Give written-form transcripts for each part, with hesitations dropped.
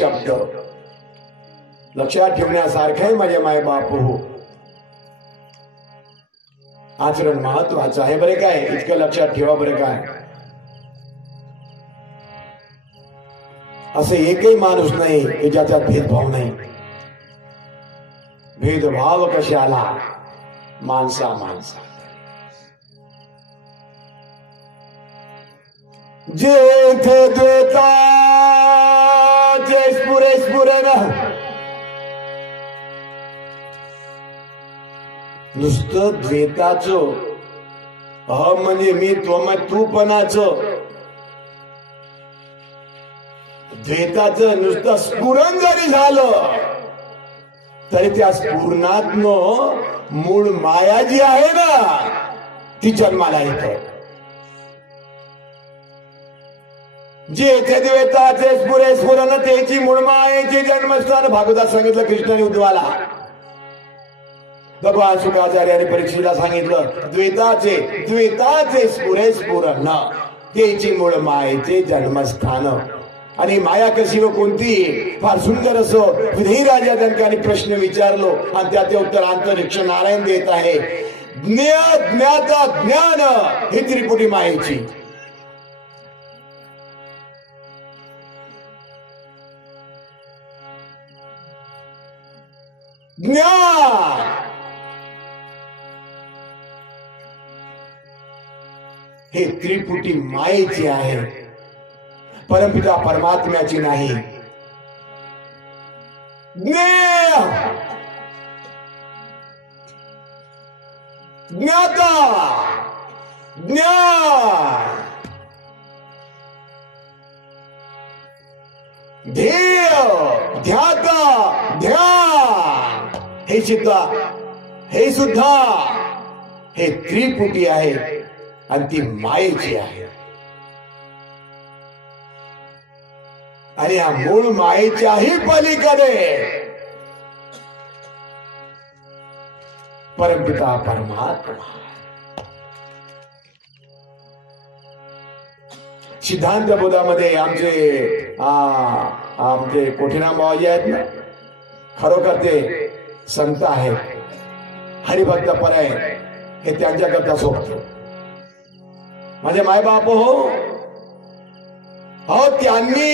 शब्द लक्षात ठेवण्यासारखं आहे माझे माय बाप हो. आचरण महत्वाचं आहे बरे काय, इतकं लक्षात ठेवा बरे काय. असे एकही माणूस नाही की ज्याच्यात भेदभाव नाही. भेदभाव कशाला, माणसा माणसा. जेथे द्वेता जे स्फुरे स्फुरे ना, नुसतं द्वेताचं अहम म्हणजे मी तू पणाचं, द्वेताचं नुसतं स्फुरण जरी झालं तरी त्या स्फुरणातनं मूळ माया जी आहे ना ती जन्माला येते. जेथे द्वेताचे स्फुरे स्फुरण त्याची मूळ मायेचे जन्मस्थान. भागवतात सांगितलं कृष्णाने उद्धवाला. भगवान शुकाचार्याने परीक्षेला सांगितलं द्वेताचे स्फुरे स्फुरण त्याची मूळ मायेचे जन्मस्थान. आणि माया कशी व कोणती, फार सुंदर असं विधेय राजा जनकाने प्रश्न विचारलो आणि त्याचे उत्तर अंतरिक्ष नारायण देत आहे. ज्ञाता ज्ञान ही त्रिपुटी मायेची. ज्ञान हे त्रिपुटी मायेची आहे, परमपिता परमात्म्याची नाही. ज्ञाता ज्ञान ध्येय ध्याता ध्यान हे सुद्धा हे त्रिपुटी आहे आणि ती मायेची आहे. आणि या मूळ मायेच्याही पलीकडे परमपिता परमात्मा. सिद्धांत बोधामध्ये आमचे कोठीराम बाबाजी आहेत ना, खरोखर ते संत आहेत, हरिभक्त पर आहे, हे त्यांच्याकरता सोपतो. माझे मायबाप हो त्यांनी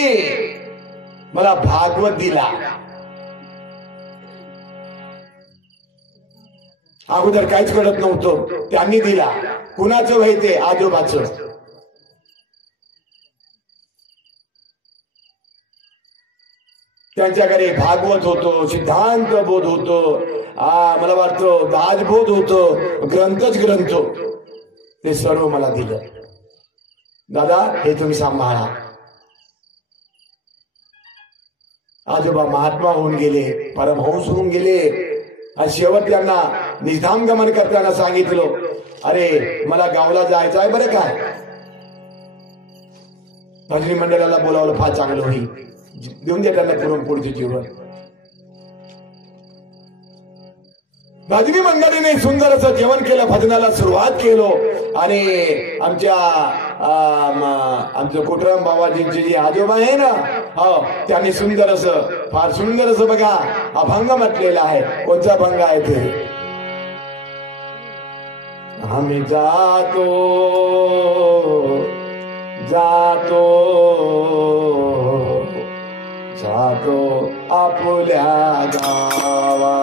मला भागवत दिला. अगोदर काहीच कळत नव्हतं, त्यांनी दिला. कुणाचं वय ते, आजोबाचं. त्यांच्याकडे भागवत होतो, सिद्धांत बोध होतो, मला वाटतं दाजबोध होतो, ग्रंथच ग्रंथ. ते सर्व मला दिलं. दादा हे तुम्ही सांभाळा. आजोबा महात्मा होऊन गेले, परमहंस होऊन गेले. आणि शेवट त्यांना निधाम गमन करताना सांगितलं, अरे मला गावला जायचं आहे बरं काय, भजनी मंडळाला बोलावलं फार चांगलं होईल, देऊन द्या त्यांना पुरणपोळीचे जेवण. भजनी मंडळीने सुंदर असं जेवण केलं, भजनाला सुरुवात केलो. आणि आमचं कोटराम बाबाजींचे जे आजोबा आहे ना, हो त्यांनी सुंदर असं, फार सुंदर असं बघा अभंग म्हटलेला आहे. कोणता अभंग आहे ते, आम्ही जातो जातो जातो आपल्या गावा,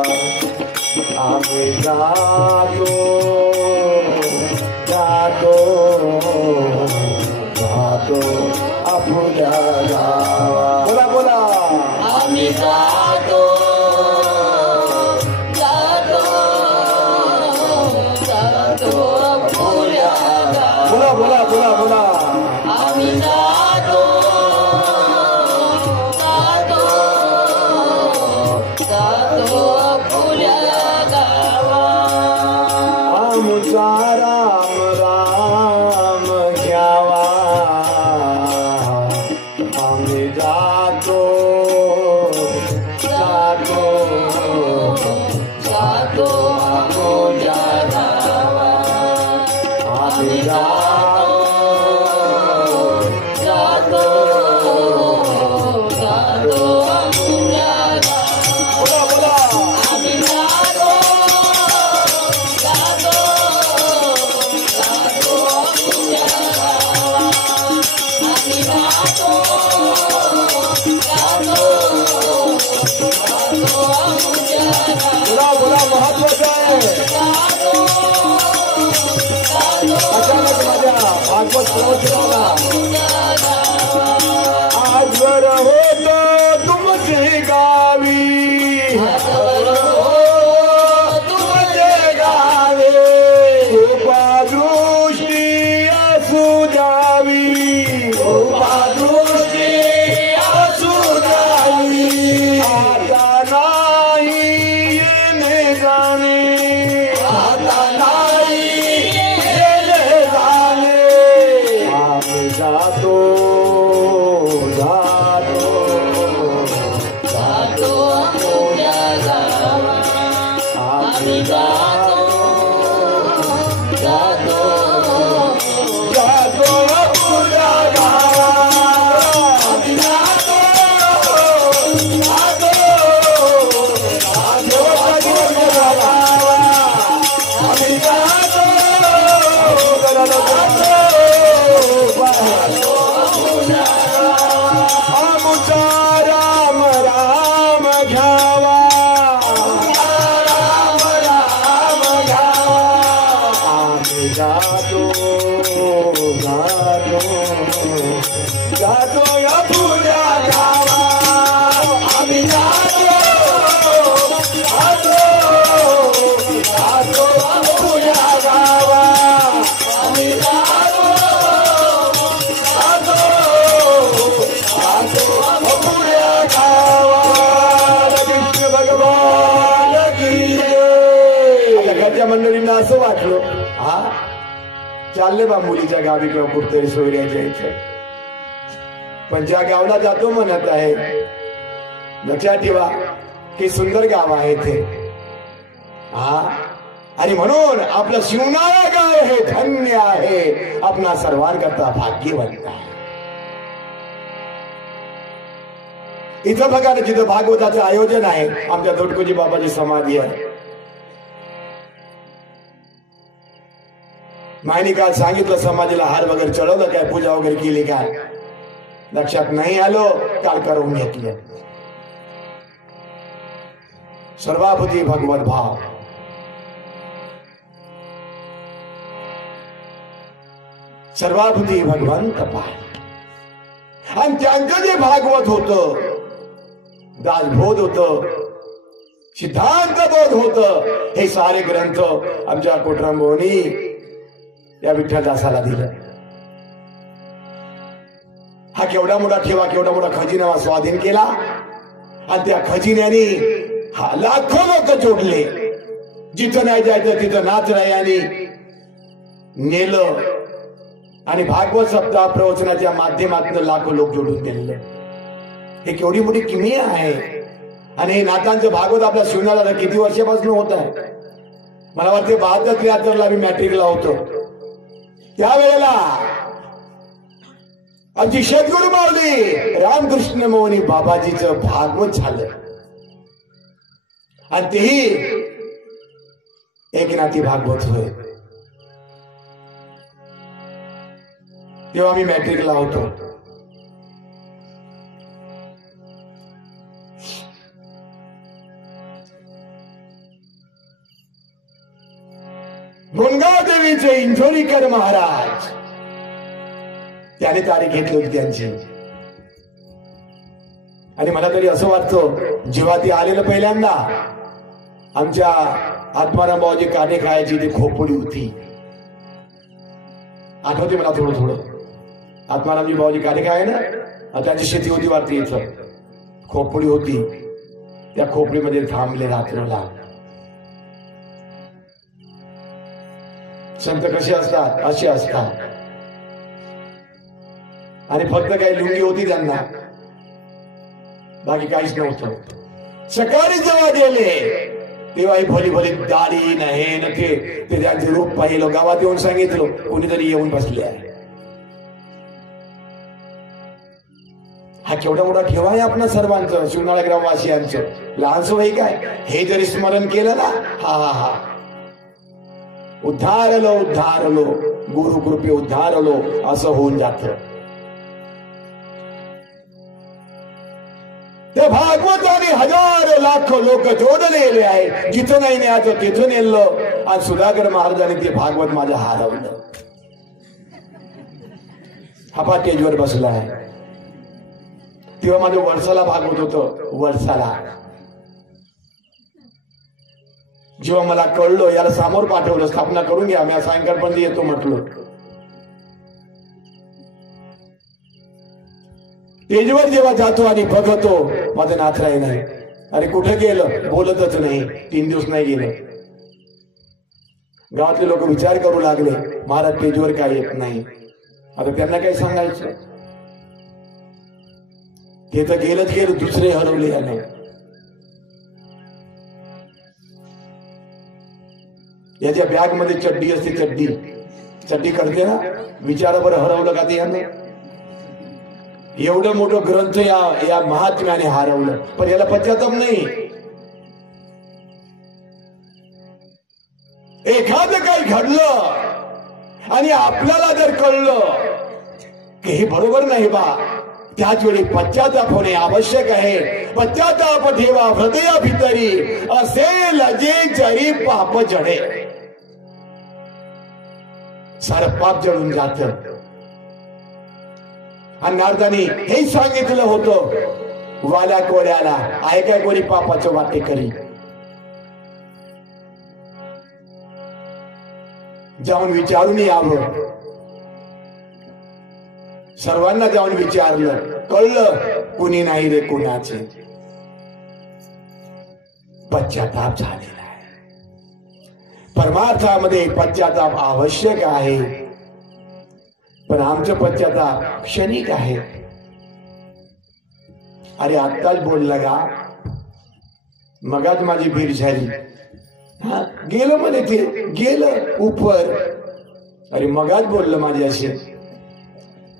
आम्ही जातो जातो जातो आपल्या गावा. बोला बोला, आम्ही जातो जातो जातो आपल्या गावा. बोला बोला बोला बोला, आम्ही जातो जातो जातो आपल्या गावा. आमचा राम राम घ्यावा, आम्ही जातो बोला बोला महत्वाचं आहे. अचानक माझ्या भागवत प्रवचनाला आजवर होत तुमचे गावी, तुमचे गावे उपादृष्टी असू द्यावी, उपादृष्टी असू द्यावी. आता नाही येणे जाणे, आता नाही येणे जाणे. आम्ही जातो जातो जातो आमच्या गावा, आम्ही जातो जातो जातो तुझ्या गावात. आम्ही जातो जातो देवाच्या गावात. आम्ही जातो आमचा राम राम घ्यावा, राम राम घ्यावा. आम्ही जातो जातो जातो या तुझ्या गावा. आम्ही जातो जातो जातो तुझ्या गावा. आम्ही जातो जातो जातो तुझ्या गावा. कृष्ण भगवान की जय. आता घरच्या मंडळींना असं वाटलं, हा चालले बा मुलीच्या गावी किंवा कुठतरी सोयऱ्याच्या इथे, पण ज्या गावला जातो म्हणत आहे, लक्षात ठेवा की सुंदर गाव आहे ते. हा आणि म्हणून आपलं शिवणारा गाव हे धन्य आहे, आपणा सर्वांकरता भाग्यवंत आहे. इथं बघा ना, जिथं भागवताचं आयोजन आहे, आमच्या तोटकोजी बाबाची समाधी आहे. मायनी काल सांगितलं समाधीला हार वगैरे चढवलं काय, पूजा वगैरे केली काय, लक्षात नाही आलो, काल करून घेतलं. सर्वाभूती भगवत भाव. सर्वाभूती भगवंत पाय. आणि त्यांचं जे भागवत होतं, दासबोध होतं, सिद्धांत बोध होतं, हे सारे ग्रंथ आमच्या कोटरांबोनी या विठ्ठलदासाला दिलं. हा केवढा मोठा ठेवा, केवढा मोठा खजिना स्वाधीन केला. आणि त्या खजिन्याने हा लाखो लोक जोडले. जिथं नाही जायचं तिथं नाचरायाने नेलं. आणि भागवत सप्ताह प्रवचनाच्या माध्यमातून लाखो लोक जोडून दिले. हे केवढी मोठी किमया आहे. आणि हे नाथांचं भागवत आपल्या शिवनाला किती वर्षापासून होत आहे. मला वाटते 72-73 ला मी मॅट्रिकला होतो. त्यावेळेला आमची सद्गुरू माऊली रामकृष्ण मोहनी बाबाजीचं भागवत झालं. आणि तेही एकनाथी भागवत होय. तेव्हा मी मॅट्रिकला होतो. गुणगाव देवीचे इंझोरीकर महाराज त्याने तारीख घेतली होती त्यांची. आणि मला तरी असं वाटतं, जेव्हा ते आलेलं पहिल्यांदा, आमच्या आत्माराम बाबाजी काने खायची ती खोपडी होती. आठवते मला थोडं थोडं. आत्मारामजी बाबाजी काने खाय ना, त्यांची शेती होती वाटते, इथं खोपडी होती. त्या खोपडीमध्ये थांबले रात्रला. संत कसे असतात असे असतात. आणि फक्त काही लुंगी होती त्यांना, बाकी काहीच नव्हतं. सकाळी जेव्हा गेले तेव्हा ही भली भली दाढी नाही नखे, ते त्यांचे रूप पाहिलं. गावात येऊन सांगितलं, कोणीतरी येऊन बसले आहे. हा केवढा मोठा ठेवा आहे आपणा सर्वांचं, शिवनाळा ग्रामवासियांचं. लहानसं वय काय, हे जरी स्मरण केलं ना, हा हा हा उद्धारलो उद्धारलो, गुरुकृपे उद्धारलो, असं होऊन जात. त्या भागवताने हजारो लाखो लोक जोडलेले आहे. जिथं नाही न्यायचं तिथून नेलं आणि सुधाकर महाराजांनी ते भागवत माझं हरवलं. हा स्टेजवर बसला आहे. तेव्हा माझं वर्षाला भागवत होतं. वर्षाला जेव्हा मला कळलं याला समोर पाठवलं, स्थापना करून घ्या, मी सायंकाळपर्यंत येतो म्हटलं. स्टेजवर जेव्हा जातो आणि बघतो माझं नाथराय नाही. अरे कुठे गेलं, बोलतच नाही. 3 दिवस नाही गेलं. गावातले लोक विचार करू लागले महाराज स्टेजवर काय येत नाही. आता त्यांना काही सांगायचं. ते तर गेलंच गेलं, दुसरे हरवले याने. याच्या बॅग मध्ये चड्डी असते, चड्डी करते ना. विचार बरं हरवलं का ते याने. एवढं मोठं ग्रंथ या महात्म्याने हरवलं, पण याला पश्चाताप नाही. एखादं काही घडलं आणि आपल्याला जर कळलं की हे बरोबर नाही बा, त्याच वेळी पश्चाताप होणे आवश्यक आहे. पश्चाताप ठेवा हृदया भितरी, असेल जे जरी पाप जडे. सारं पाप जळून जात. आणि नारदानी हे सांगितलं होतं वाल्या कोळ्याला, आहे काय कोणी पापाचं वाटे करी. जाऊन विचारून यावं. सर्वांना जाऊन विचारलं, कळलं कुणी नाही रे कुणाचे. पश्चाताप झालेला आहे. परमार्थामध्ये पश्चाताप आवश्यक आहे, पण आमचं पश्चाताप क्षणिक आहे. अरे आत्ताच बोलला का, मगाच माझी भीड झाली. गेलं म्हणे ते, गेलं उपर. अरे मगाच बोललं माझ्याशी.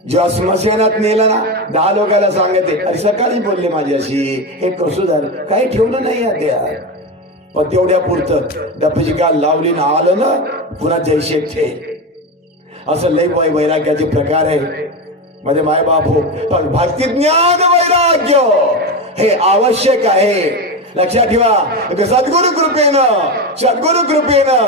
जेव्हा स्मशानात नेलं ना, 10 लोकांना सांगते, अरे सकाळी बोलले माझ्याशी. हे कसं झालं, काही ठेवलं नाही आता. पण तेवढ्या पुरतं डफची काल लावली ना, आलं ना पुन्हा जयशेखचे. असं लय वैराग्याचे प्रकार आहे माझे माय बाप हो. पण भक्ती ज्ञान वैराग्य हे आवश्यक आहे. लक्षात ठेवा. सद्गुरु कृपेनं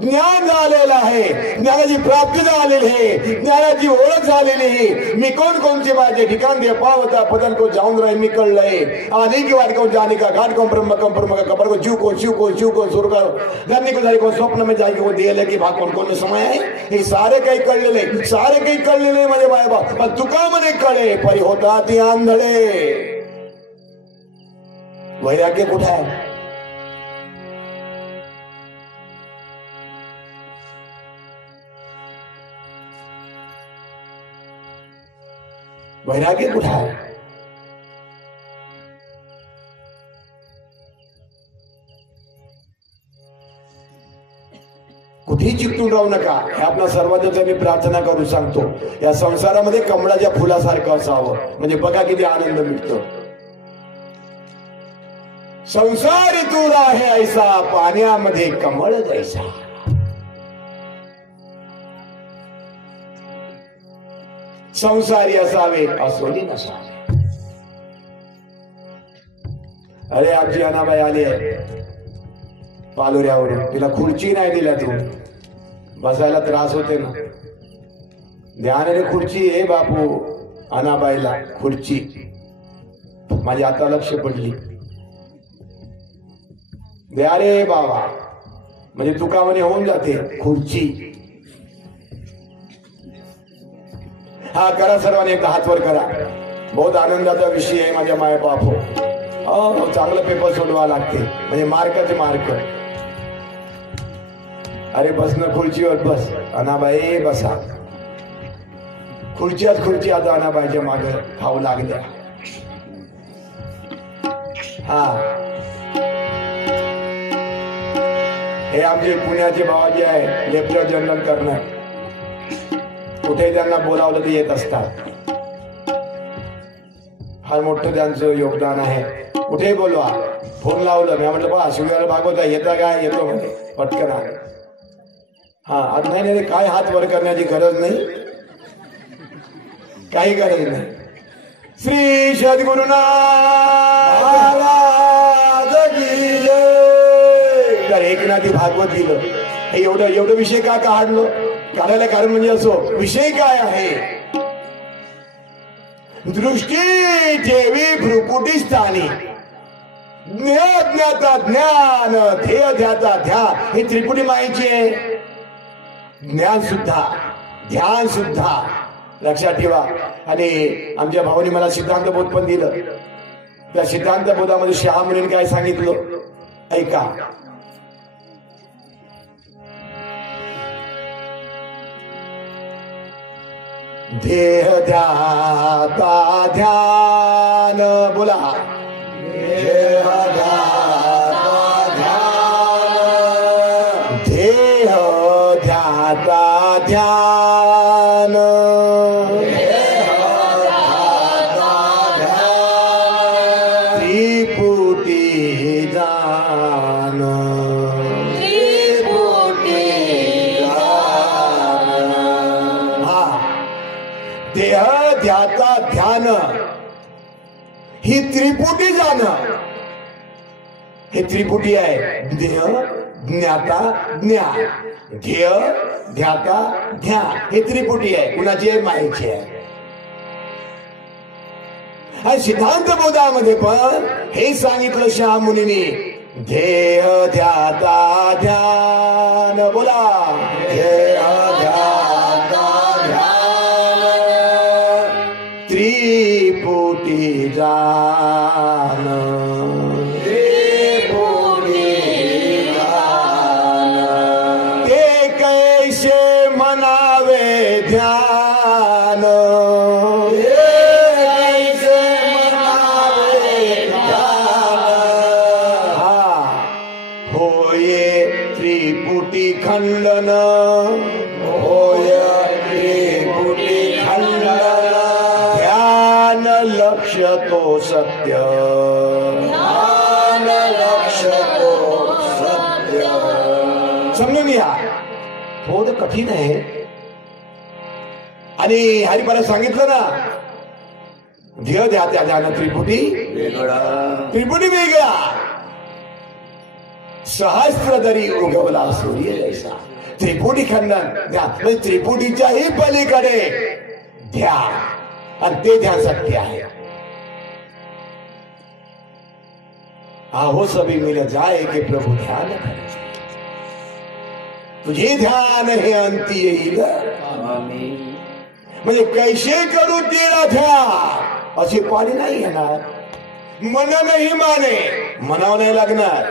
ज्ञान झालेलं आहे, ज्ञानाची प्राप्ती झालेली आहे, ज्ञानाची ओळख झालेली आहे. मी कोणचे माझे ठिकाण दे पावता पदन को जाऊन राही मी कळलंय. आने की वाट को जाने का घाट को ब्रह्म का कबर को जीव को सुर को धरने को जाने को स्वप्न में जाए को दे की भाग कौन समय आहे. हे सारे काही कळलेले माझे बाय बाप. पण तुका म्हणे कळे परी होता ती आंधळे. वैराग्य कुठे आहे. वैराग्य कुठे आहे. कुठेही चिकटून राहू नका. हे आपल्या सर्वांचं मी प्रार्थना करून सांगतो. या संसारामध्ये कमळाच्या फुलासारखं असावं, म्हणजे बघा किती आनंद मिळतो. संसार तू आहे ऐसा, पाण्यामध्ये कमळ जैसा. संसारी असावे असोली नसावे. अरे आमची अनाबाई आली आहे पालोऱ्यावरून. तिला खुर्ची नाही दिल्या, तू बसायला त्रास होते ना. ध्यानाने खुर्ची. हे बापू अनाबाईला खुर्ची. माझी आता लक्ष पडली. द्या रे बाबा, म्हणजे तुका म्हणे होऊन जाते खुर्ची. हा करा सर्वांनी, एकदा हात वर करा. बहुत आनंदाचा विषय आहे माझ्या माय बाप हो. चांगलं पेपर सोडवा लागते, म्हणजे मार्काचे मार्क. अरे बस ना खुर्चीवर बस. अनाबाई बसा. खुर्ची आता अनाबाईच्या मागे खाऊ लागल्या. हा हे आमचे पुण्याचे बाबाजी आहे, लेफ्टनंट जनरल कर्नल. कुठे त्यांना बोलावलं ते येत असतात. फार मोठं त्यांचं योगदान आहे. कुठेही बोलवा. फोन लावलं, मी म्हटलं बा शिवराला भागवता येता काय, येतो म्हणजे पटकन आहे. हा आज नाही काय हात वर करण्याची गरज नाही, काही गरज नाही. श्री सद्गुरुनाथ नमस्कार एकनाथी भागवत दिलं. हे एवढं विषय का काढलं? काढायला कारण म्हणजे असो विषय काय आहे? दृष्टी ठेवी भ्रुकुटी स्थानी, ज्ञाता ज्ञान, ध्येय ध्याता ध्यान, हे त्रिपुटी माहिती आहे. ज्ञान सुद्धा ध्यान सुद्धा लक्षात ठेवा. आणि आमच्या भावानी मला सिद्धांत बोध पण दिलं. त्या सिद्धांत बोधामध्ये शहामुनीने काय सांगितलं ऐका. देह ध्याता ध्यान, बोला देह ध्याता ध्यान, देह ध्याता ध्यान, देह ध्याता ध्यान, त्रिपुटी जान, त्रिपुटी जान. हा देह ध्याता ध्यान ही त्रिपुटी जाणं, हे त्रिपुटी आहे. देह ज्ञाता ज्ञान, ध्येय ध्याता ध्यान, हे त्रिपुटी आहे. कुणाची आहे? मायेची आहे. आणि सिद्धांत बोधामध्ये पण हे सांगितलं शहामुनीने, ध्येय ध्याता ध्यान, बोला ध्येय ध्याता ध्यान, त्रिपुटी जान, त्रिपुटी जान. ते कैसे मनावे ध्यान, कैसे मनावे ध्यान. हा होये त्रिपुटी खंडन, होय त्रिपुटी खंडन, ध्यान लक्ष्य तो सत्य, ध्यान लक्ष्य तो सत्य. समजून या, थोडं कठीण आहे. आणि हरिपरा सांगितलं ना, ध्येय ध्याता ध्यान त्रिपुटी वेगळा, त्रिपुटी वेगळा. सहस्त्रदरी उगवला सूर्य जैसा, त्रिपुटी खंडन ध्यान, त्रिपुटीच्याही पलीकडे ध्यान, आणि ते ध्यान सत्य आहे. आहो सभी मिल जाए के प्रभु ध्यान करे, तुझे ध्यान हे अंती येईल. म्हणजे कैसे करू तेरा ध्यान, अशी पाणी नाही येणार. मन नाही माने, मनावर नाही लागणार.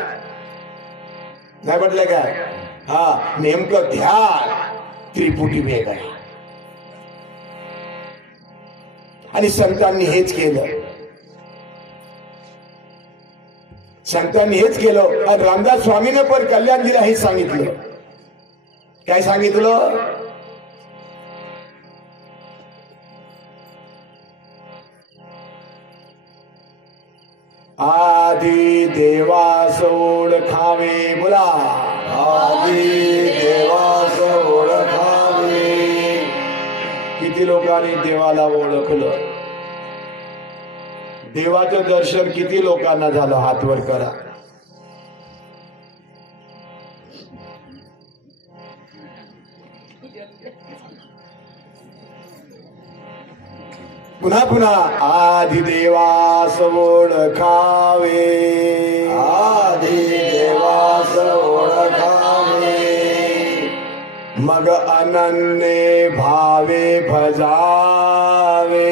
नाही म्हटलं काय? हा नेमकं ध्यान त्रिपुटी वेगळा. आणि संतांनी हेच केलं, संतांनी हेच केलं. आणि रामदास स्वामीने पण कल्याण दिला हेच सांगितलं. काय सांगितलं? आदि देवास ओळखावे, बोला आदि देवास ओळखावे. किती लोकांनी देवाला ओळखलं? देवाचं दर्शन किती लोकांना झालं? हात वर करा. पुन्हा पुन्हा आदि देवास ओळखावे, आदि देवास ओळखावे, मग अनन्य भावे भजावे,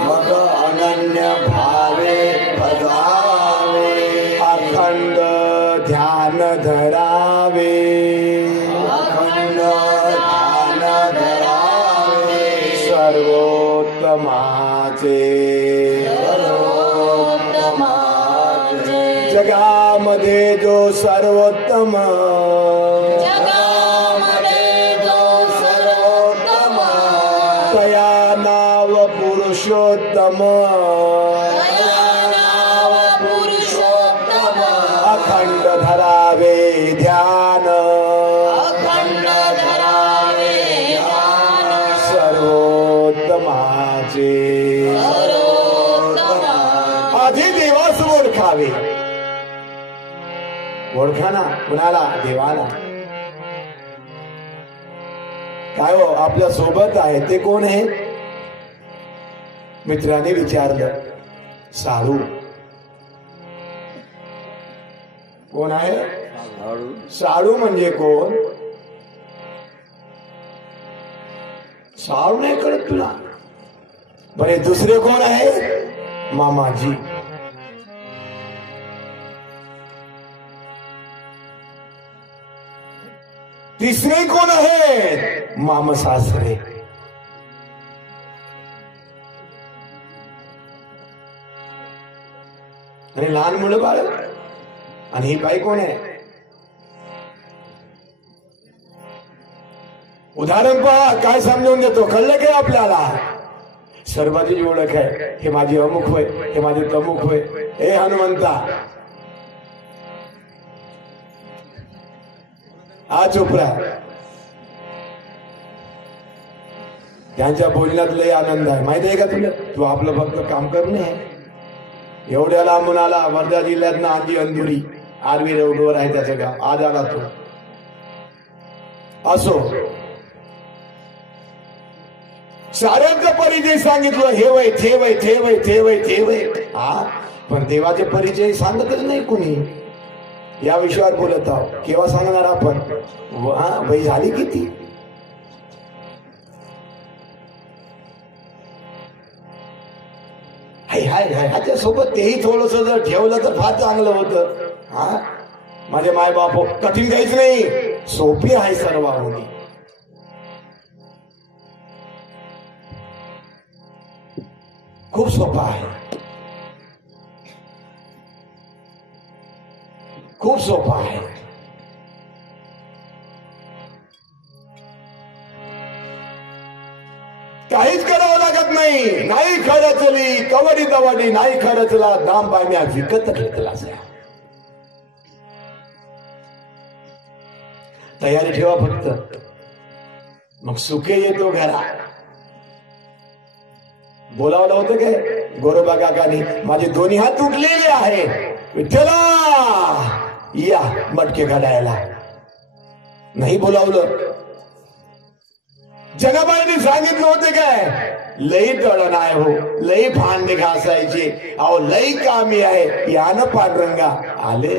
मग अनन्य भावे भजावे, अखंड ध्यान धरावे, अखंड ध्यान धरावे, सर्वोत्तमाचे, सर्वोत्तमाचे, जगामध्ये जो सर्वोत्तम, पुरुषोत्तम, अखंड धरावे ध्यान, अखंड धरावे ध्यान, सर्वोत्तमाचे, आधी देवास ओळखावे. ओळखाना कुणाला? देवाला. काय हो आपल्या सोबत आहे ते कोण आहे? मित्राने विचारलं. साळू. कोण आहे? साळू म्हणजे कोण? साळू नाही कळत तुला? बरे दुसरे कोण आहे? मामाजी. तिसरे कोण आहे? मामसासरे. आणि लहान मुलं बाळ. आणि ही बाई कोण आहे? उदाहरण पहा काय समजून देतो. कळलं काय आपल्याला? सर्वांची ओळख आहे. हे माझे अमुक होय, हे माझे तमुक होय. हे हनुमंता आ चोपडा. त्यांच्या बोलण्यात लय आनंद आहे. माहिती आहे का तुला? तू आपलं फक्त काम करणे. एवढ्या लांबून आला. वर्धा जिल्ह्यात ना आधी अंधुरी आरवी रोडवर आहे त्याचं गाव. आज आला तो. असो साऱ्यांचा परिचय सांगितलं. हे वय ते वय ते वय ते वय ते वय. हा पण देवाचे परिचय सांगतच नाही कुणी. या विषयावर बोलत आहोत. केव्हा सांगणार आपण? वय झाली किती? ह्याच्या सोबत तेही थोडस जर ठेवलं तर फार चांगलं होतं. हा माझे माय बाप कठीण काहीच नाही. सोपी आहे सर्वांनी. खूप सोपा आहे. खूप सोपा आहे. काहीच करावं लागत नाही. नाही खरचली कवडी दवडी, नाही खरचला दाम बाम्या विकत घेतला. तयारी ठेवा फक्त. मग सुखे येतो घरा. बोलावलं होतं काय गोरोबा काकानी? माझे दोन्ही हात तुटलेले आहे. विठ्ठला या मटके काढायला. नाही बोलावलं. जनाबाईंनी सांगितलं होते काय? लई तळण आहे हो, लई भांडे घासायचे. अहो लई कामी आहे. यानं पांडुरंगा आले.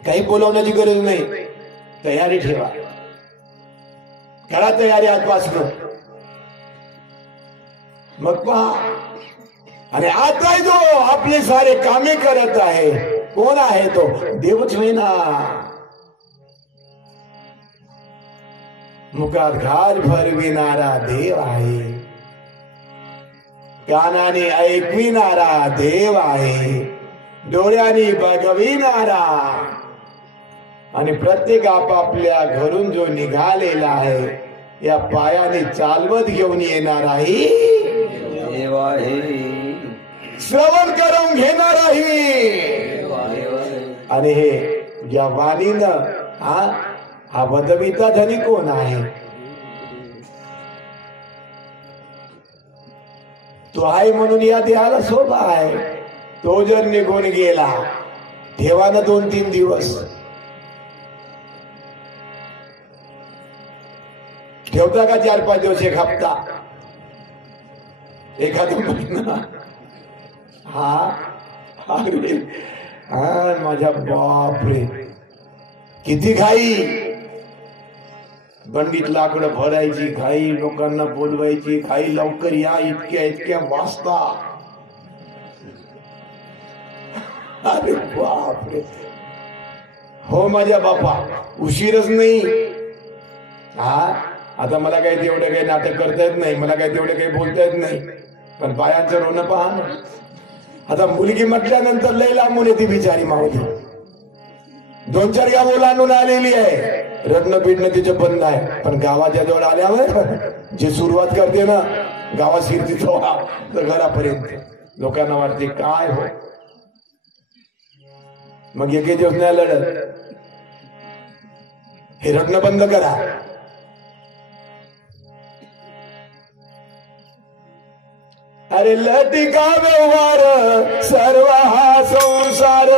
काही बोलावण्याची गरज नाही. तयारी ठेवा. करा तयारी आजपासून. मग पहा. आणि आता जो आपले सारे कामे करत आहे कोण आहे? तो देवच होईना. मुखात घाल भरविणारा देव आहे. कानाने ऐकविणारा देव आहे. डोळ्याने बघविणारा. आणि प्रत्येक आपापल्या घरून जो निघालेला आहे या पायाने चालवत घेऊन येणाराही देव आहे. श्रवण करून घेणाराही. आणि हे या वाणीनं हा वदविता धनी कोण आहे? तो आहे म्हणून या देहाला शोभा आहे. तो जर निघून गेला ठेवानं 2-3 दिवस ठेवता का? 4-5 दिवस, एक हप्ता, एखादा महिना. अरे माझ्या बापरे किती घाई. बंडीत लाकडं भरायची घाई. लोकांना बोलवायची घाई. लवकर या, इतक्या वाजता. अरे बापरे. हो माझ्या बापा उशीरच नाही. आता मला काही तेवढं काही नाटक करता येत नाही. मला काही तेवढं काही बोलता येत नाही. पण बायांचं रोणं पहा ना. आता मुलगी म्हटल्यानंतर लय लांबून येते बिचारी माऊली. 2-4 गाव ओलांडून आलेली आहे. रडणं पिडणं तिचं बंद आहे. पण गावाच्या जवळ आल्यावर जे सुरुवात करते ना गावात शिरती तर घरापर्यंत लोकांना वाटते काय हो. मग एक दिवस नाही लढत. हे रडणं बंद करा. अरे लटिका व्यवहार सर्व हा संसार.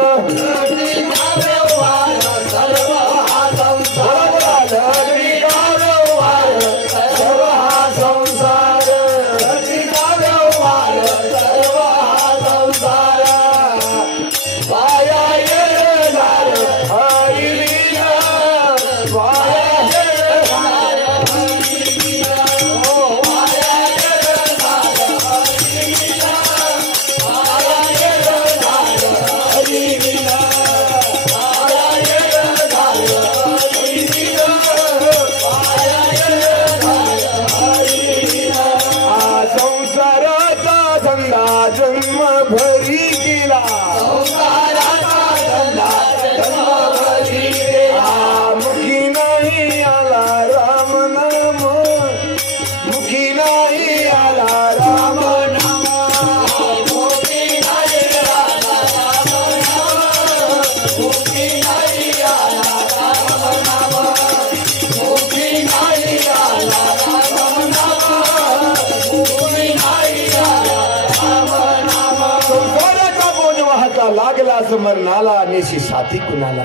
धक्का लागला समरणाला नेशी साथी कुणाला.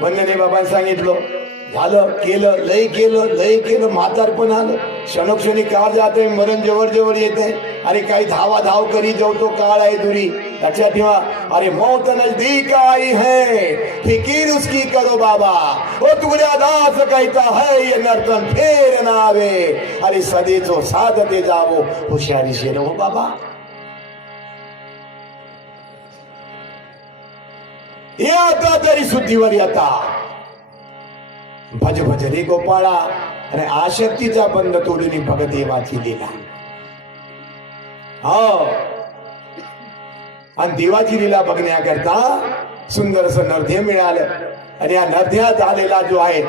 वंदने बाबांनी सांगितलं, झालं केलं, लय केलं, म्हातारपण आलं, क्षणोक्षणी काळ जाते, मरण जवळ जवळ येते आणि काही धावा धाव करी जाऊ तो काळ आहे दुरी. लक्षात ठेवा, अरे मौत नजदीक आई है, फिकीर उसकी करो बाबा, ओ तुगड्या दास कहता है ये नर्तन फेर ना आवे, अरे सदेचो साधते जावो हुशारी से रहो बाबा. ये आता तरी शुद्धीवर येता, भज भज रे गोपाळा, आणि आशक्तीचा बंध तोडून भगत देवाची लीला. हो, आणि देवाची लीला बघण्याकरता सुंदर असं नरध्य मिळालं. आणि या नरध्यात आलेला जो आहे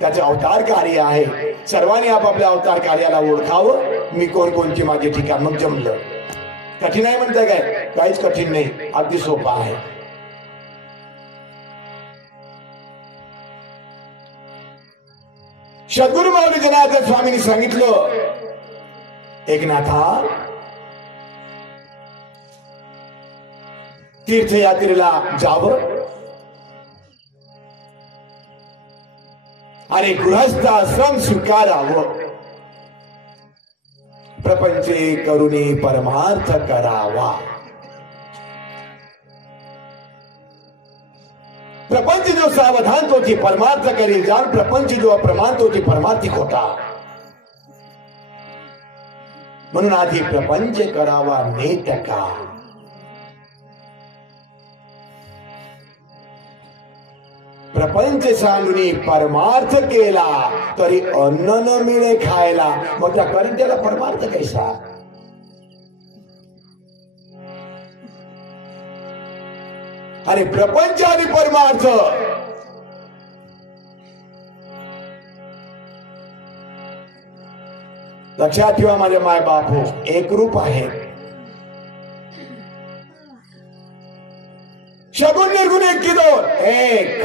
त्याचे अवतार कार्य आहे. सर्वांनी आपापल्या अवतार कार्याला ओळखावं, मी कोणकोणची माझे ठिकाण. मग जमलं. कठीण आहे म्हणताय काय? काहीच कठीण नाही, अगदी सोपा आहे. सद्गुरु माऊली जनार्दन स्वामींनी सांगितलं, एकनाथा तीर्थयात्रेला जावं आणि गृहस्थ आश्रम स्वीकारावं, प्रपंचे करुणी परमार्थ करावा. प्रपंच जो सावधान तोची परमार्थ करील जाण, प्रपंच जो अप्रमाण तोची परमार्थी खोटा. म्हणून आधी प्रपंच करावा नेटका. प्रपंच सांडून परमार्थ केला तरी अन्न न मिळे खायला, मग त्या करीन त्याला परमार्थ कैसा. आणि प्रपंच आणि परमार्थ लक्षात ठेवा माझ्या माय बाप हो, एक रूप आहे. शगुन निर्गुण एक की दोन, एक.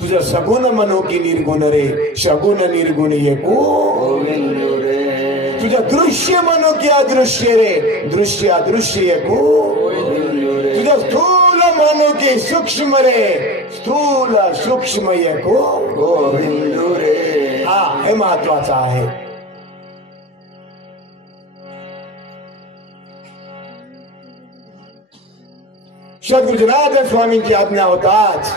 तुझं सगुण म्हणो की निर्गुण रे, शगुन निर्गुण एको रे. तुझं दृश्य म्हणो की अदृश्य रे, दृश्य अदृश्य एको. तुझं स्थूल म्हणो की सूक्ष्म रे, स्थूल सूक्ष्म एको गोविंद रे. हा, हे महत्वाचं आहे. सद्गुरुनाथ स्वामींची आज्ञा होताच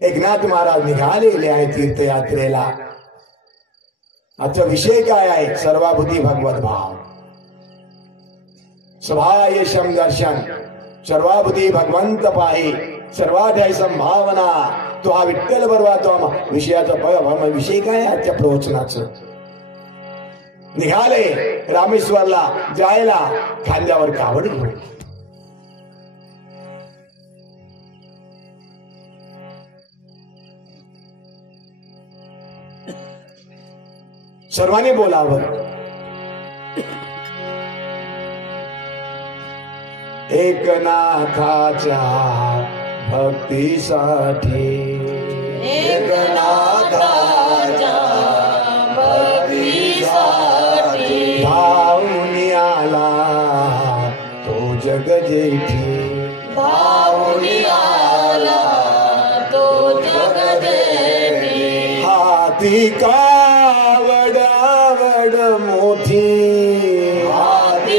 एकनाथ महाराज निघालेले आहे तीर्थयात्रेला. आजचा विषय काय आहे? सर्वाभूती भगवत भाव. सभायशम दर्शन, सर्वाभूती भगवंत पाहे, सर्वाध्याय संभावना. तो हा विठ्ठल बरोबर तो विषयाचा विषय काय आजच्या प्रवचनाचं. निघाले रामेश्वरला जायला, खांद्यावर कावड घेऊन. सर्वांनी बोलावं, एकनाथाच्या भक्तीसाठी, एकनाथाच्या भक्तीसाठी धावून आला तो जगजेठी, धावून आला तो जगजेठी. हाती कावड आवड मोठी, हाती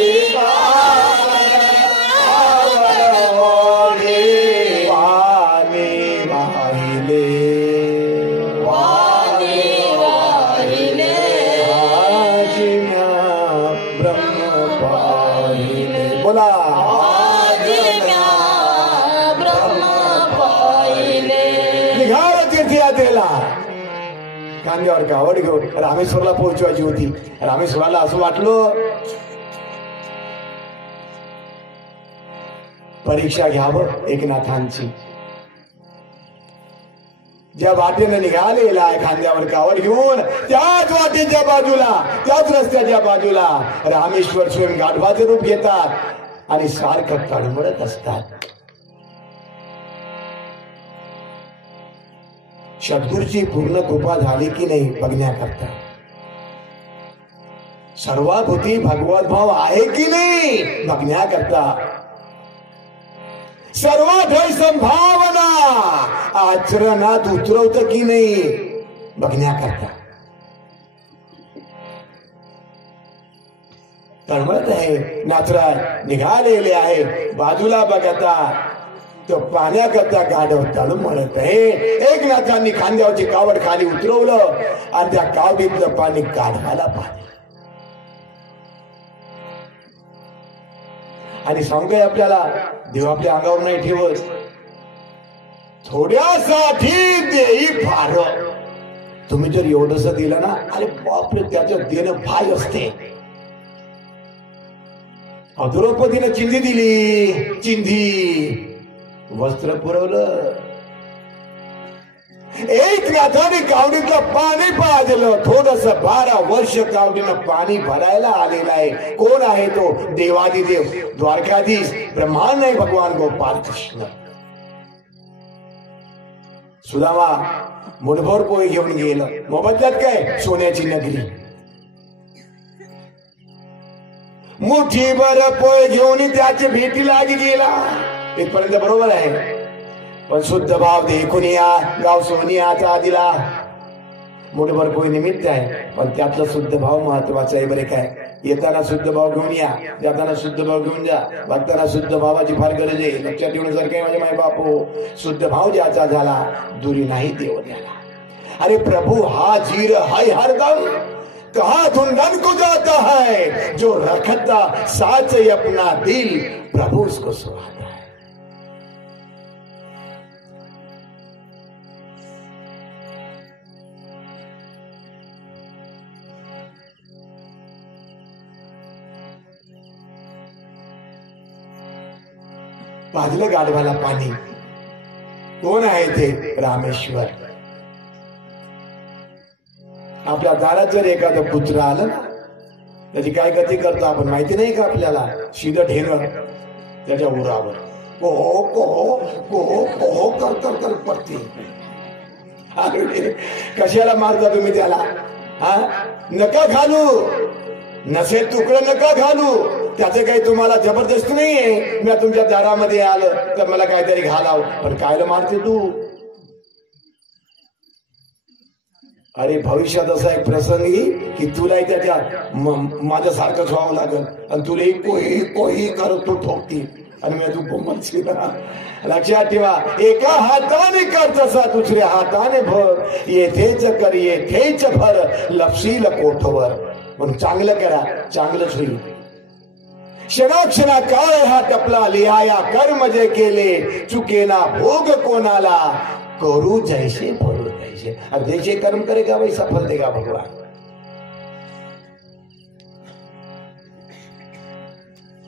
खांद्यावर कावड घेऊन रामेश्वरला पोहोचवायची होती. रामेश्वराला असं वाटलं परीक्षा घ्यावं एकनाथांची. ज्या वाटेने निघालेला आहे खांद्यावर कावड घेऊन, त्याच वाटेच्या बाजूला, त्याच रस्त्याच्या बाजूला रामेश्वर स्वयं गाढवाचे रूप घेतात आणि सारखं तळमळत असतात. सद्गुरूची पूर्ण कृपा झाली की नाही बघण्याकरता सर्वाभूती भगवत भाव आहे की नाही बघण्याकरता, सर्वात संभावना आचरणात उतरवत की नाही बघण्याकरता. तळमळत आहे, नाचरा निघालेले आहे. बाजूला बघता तो पाण्याकरता गाढव तळमळत आहे. एक नाथांनी खांद्यावरची कावड खाली उतरवलं आणि त्या कावडीतलं पाणी गाढवाला पाणी. आणि सांगतोय आपल्याला, देव आपल्या अंगावर नाही ठेवत, थोड्यासाठी देई फार. तुम्ही जर एवढंस दिलं ना, अरे बापरे, त्याचं देणं भाय असते. द्रौपदीनं चिंधी दिली, चिंधी वस्त्र पुरवलं. एक नाथाने कावडीतलं पाणी पाजलं. थोडस 12 वर्ष कावडीनं पाणी भरायला आलेला आहे. कोण आहे तो? देवादिदेव, द्वारकाधीश, ब्रह्मांड नाही, भगवान गोपाल कृष्ण. सुदामा मुठभर पोहे घेऊन गेलं. मोबदल्यात काय? सोन्याची नगरी. मुठीभर पोहे घेऊन त्याची भेटी लागी गेला. इथपर्यंत बरोबर आहे. पण शुद्ध भाव देखून या गाव सोनियाचा दिला. मुठभर पोहे निमित्त आहे, पण त्यातला शुद्ध भाव महत्वाचा आहे. बरे काय, येताना शुद्ध भाव घेऊन या, जाताना शुद्ध भाव घेऊन जा. बघताना शुद्ध भावाची फार गरज आहे. लक्षात ठेवणं जर काही माझे माय बापू, शुद्ध भाव ज्याचा झाला दुरी नाही देव त्याला. अरे प्रभु हा जीर है हरदम, कहा धुंधन को जाता है, जो रखता साच अपना दिल, प्रभु उसको सुहाता है. पाजलं गाढवाला पाणी. कोण आहे ते? रामेश्वर. आपल्या दारात जर एखादं कुत्र आलं ना, त्याची काय गती करतो आपण माहिती नाही का आपल्याला? शिद ढेर त्याच्या उरावर कोहो कोहो कोहो कोहो कर कर कर पडते. कशाला मारता तुम्ही त्याला? हा, नका घालू, नसेल तुकडं नका घालू. त्याचे काही तुम्हाला जबरदस्ती नाहीये. मी तुमच्या दारामध्ये आलं तर मला काहीतरी घालाव, पण कायला मारते तू? अरे भविष्यात असा एक प्रसंग येईल की तुलाही त्याच्या माझ्यासारखंच व्हावं लागेल, आणि तुलाही कोही कोही करत तू ठोकती, आणि मी तू बोंबलशील. लक्षात ठेवा, एका हाताने कर तसा दुसऱ्या हाताने भर, येथेच कर येथेच भर, लपशील कोठवर. म्हणून चांगलं करा, चांगलंच होईल. क्षणाक्षणा काळ हा टपला, लिहाया कर्म जे केले, चुकेना भोग कोणाला, करू जैसे भरू जैसे. और जैसे कर्म करेगा वही सफल देगा भगवान.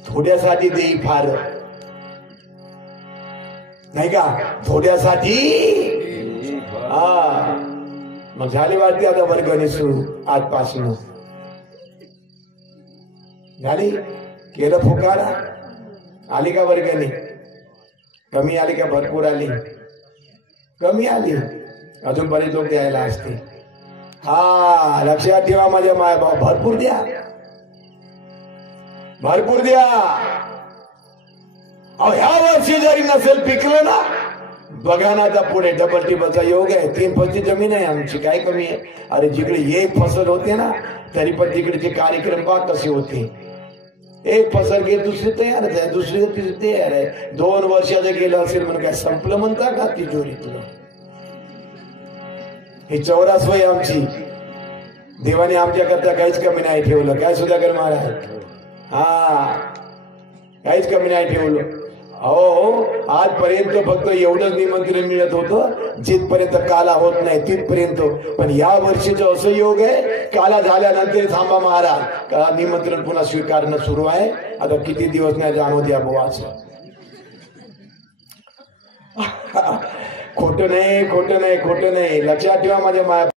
थोड्यासाठी देई फार, नाही का? थोड्यासाठी. हा, मग झाली वाटते आता वर्गणी सुरू आजपासून. झाली, केलं फुकारा. आली का वर्गणी? कमी आली का भरपूर आली? कमी आली. अजून बरेच लोक द्यायला असते. हा, लक्षात ठेवा माझ्या माय बाप, भरपूर द्या, भरपूर द्या. ह्या वर्षी जरी नसेल पिकलं ना, बघा ना आता पुढे डबल टिबलचा योग आहे. 3 फसली जमीन आहे आमची, काय कमी आहे? अरे जिकडे एक फसल होते ना, तरी पण तिकडचे कार्यक्रम पहा कसे होते. एक फसल गेली दुसरी तयारच आहे, दुसरी तिसरी तयार आहे. 2 वर्षाचं गेलं असेल म्हणून काय संपलं म्हणता का तिजोरीतलं? ही 84 वय आमची. देवाने आमच्याकरता काहीच कमी नाही ठेवलं. काय सुधाकर महाराज? हा, काहीच कमी नाही ठेवलं. अहो, आजपर्यंत फक्त एवढंच निमंत्रण मिळत होतं जिथपर्यंत काला होत नाही तिथपर्यंत. पण या वर्षीचं असं योग आहे, काला झाल्यानंतर थांबा महाराज, निमंत्रण पुन्हा स्वीकारणं सुरू आहे. आता किती दिवस नाही जाणू द्या बुवाचं. खोटं नाही, खोटं नाही, खोटं नाही. लक्षात ठेवा माझ्या माया.